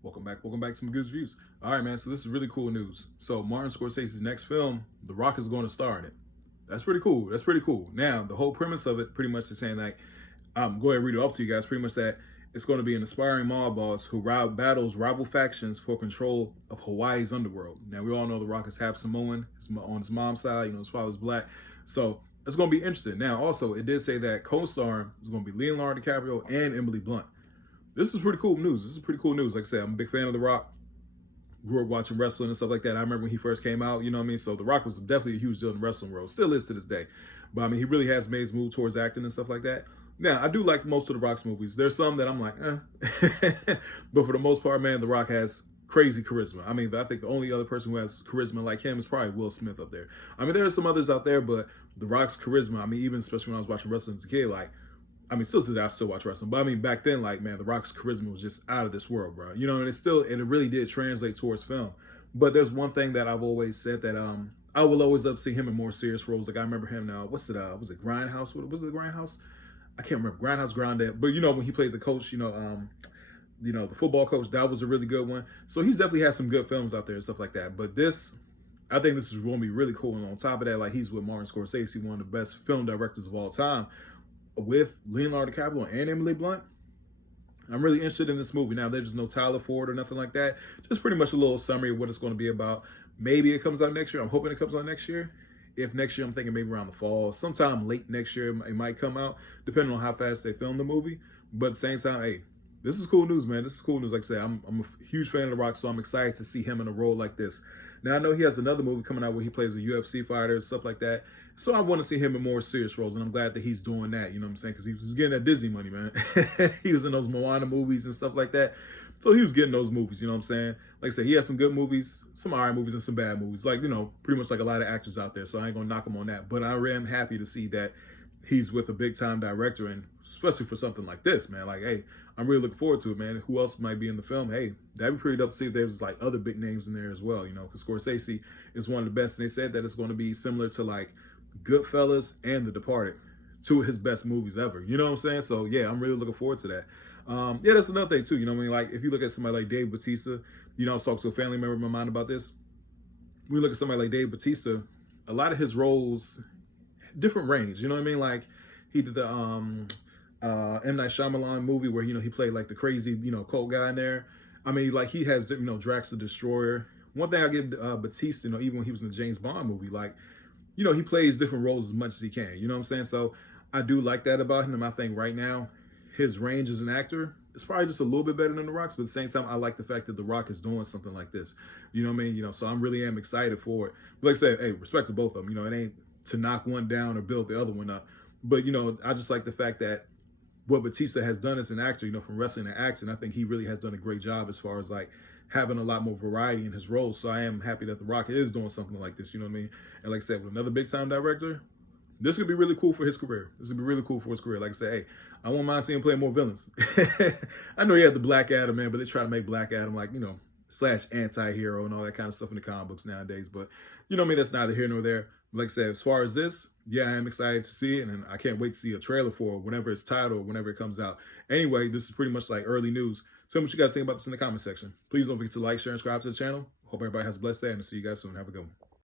Welcome back. Welcome back to some good reviews. All right, man. So this is really cool news. So Martin Scorsese's next film, The Rock is going to star in it. That's pretty cool. That's pretty cool. Now, the whole premise of it pretty much is saying like, go ahead and read it off to you guys. Pretty much that it's going to be an aspiring mob boss who battles rival factions for control of Hawaii's underworld. Now, we all know The Rock is half Samoan. It's on his mom's side. You know, his father's black. So it's going to be interesting. Now, also, it did say that co-starring is going to be Leonardo DiCaprio and Emily Blunt. This is pretty cool news. This is pretty cool news. Like I said, I'm a big fan of The Rock. Grew up watching wrestling and stuff like that. I remember when he first came out, you know what I mean? So The Rock was definitely a huge deal in the wrestling world. Still is to this day. But I mean, he really has made his move towards acting and stuff like that. Now, I do like most of The Rock's movies. There's some that I'm like, but for the most part, man, The Rock has crazy charisma. I mean, I think the only other person who has charisma like him is probably Will Smith up there. I mean, there are some others out there, but The Rock's charisma, I mean, even especially when I was watching wrestling as a kid, like, I mean, still today I still watch wrestling, but I mean, back then, like, man, The Rock's charisma was just out of this world, bro. You know, and it really did translate towards film. But there's one thing that I've always said that I will always up see him in more serious roles. Like I remember him now. Was it Grindhouse? What was it, Grindhouse? I can't remember. Grindhouse, Grindad. But you know when he played the coach, you know, the football coach, that was a really good one. So he's definitely had some good films out there and stuff like that. But this, I think this is going to be really cool. And on top of that, like he's with Martin Scorsese, one of the best film directors of all time, with Leonardo DiCaprio and Emily Blunt. I'm really interested in this movie. Now, there's no Tyler Ford or nothing like that. Just pretty much a little summary of what it's going to be about. Maybe it comes out next year. I'm hoping it comes out next year. If next year, I'm thinking maybe around the fall. Sometime late next year, it might come out, depending on how fast they film the movie. But at the same time, hey, this is cool news, man. This is cool news. Like I said, I'm a huge fan of The Rock, so I'm excited to see him in a role like this. Now, I know he has another movie coming out where he plays a UFC fighter, stuff like that. So I want to see him in more serious roles, and I'm glad that he's doing that, you know what I'm saying? Because he was getting that Disney money, man. He was in those Moana movies and stuff like that. So he was getting those movies, you know what I'm saying? Like I said, he has some good movies, some all right movies, and some bad movies. Like, you know, pretty much like a lot of actors out there, so I ain't going to knock him on that. But I am happy to see that he's with a big-time director, and especially for something like this, man. Like, hey, I'm really looking forward to it, man. Who else might be in the film? Hey, that'd be pretty dope to see if there's, like, other big names in there as well, you know, because Scorsese is one of the best, and they said that it's going to be similar to, like, Goodfellas and The Departed, two of his best movies ever. You know what I'm saying? So, yeah, I'm really looking forward to that. Yeah, that's another thing, too. You know what I mean? Like, if you look at somebody like Dave Bautista, you know, I was talking to a family member of my mind about this. When you look at somebody like Dave Bautista, a lot of his roles, different range. You know what I mean? Like, he did the M. Night Shyamalan movie where, you know, he played, like, the crazy, you know, cult guy in there. I mean, like, he has, you know, Drax the Destroyer. One thing I give Bautista, you know, even when he was in the James Bond movie, like, you know, he plays different roles as much as he can. You know what I'm saying? So I do like that about him. And I think right now, his range as an actor is probably just a little bit better than The Rock's. But at the same time, I like the fact that The Rock is doing something like this. You know what I mean? You know, so I really am excited for it. But like I said, hey, respect to both of them. You know, it ain't to knock one down or build the other one up. But, you know, I just like the fact that what Bautista has done as an actor, you know, from wrestling to acting, I think he really has done a great job as far as like having a lot more variety in his roles. So I am happy that The Rock is doing something like this, you know what I mean? And like I said, with another big time director, this could be really cool for his career. This would be really cool for his career. Like I said, hey, I won't mind seeing him play more villains. I know he had the Black Adam, man, but they try to make Black Adam like, you know, slash anti-hero and all that kind of stuff in the comic books nowadays. But you know what I mean? That's neither here nor there. Like I said, as far as this, yeah, I am excited to see it, and I can't wait to see a trailer for it whenever it's titled, whenever it comes out. Anyway, this is pretty much like early news. Tell me what you guys think about this in the comment section. Please don't forget to like, share, and subscribe to the channel. Hope everybody has a blessed day, and I'll see you guys soon. Have a good one.